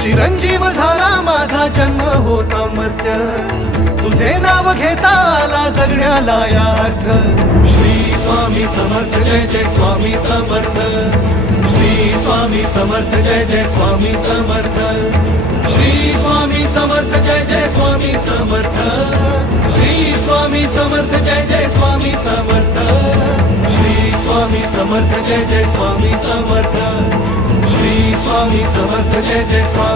चिरंजीव झाला माझा जन्म होता मर्त्य, तुझे नाव घेता आला जगण्याला यार्थ. श्री स्वामी समर्थ जय जय स्वामी समर्थ, श्री स्वामी समर्थ जय जय स्वामी समर्थ, श्री स्वामी समर्थ जय जय स्वामी समर्थ, श्री स्वामी समर्थ जय जय स्वामी समर्थ, श्री स्वामी समर्थ जय जय स्वामी समर्थ, श्री स्वामी समर्थ जय जय स्वामी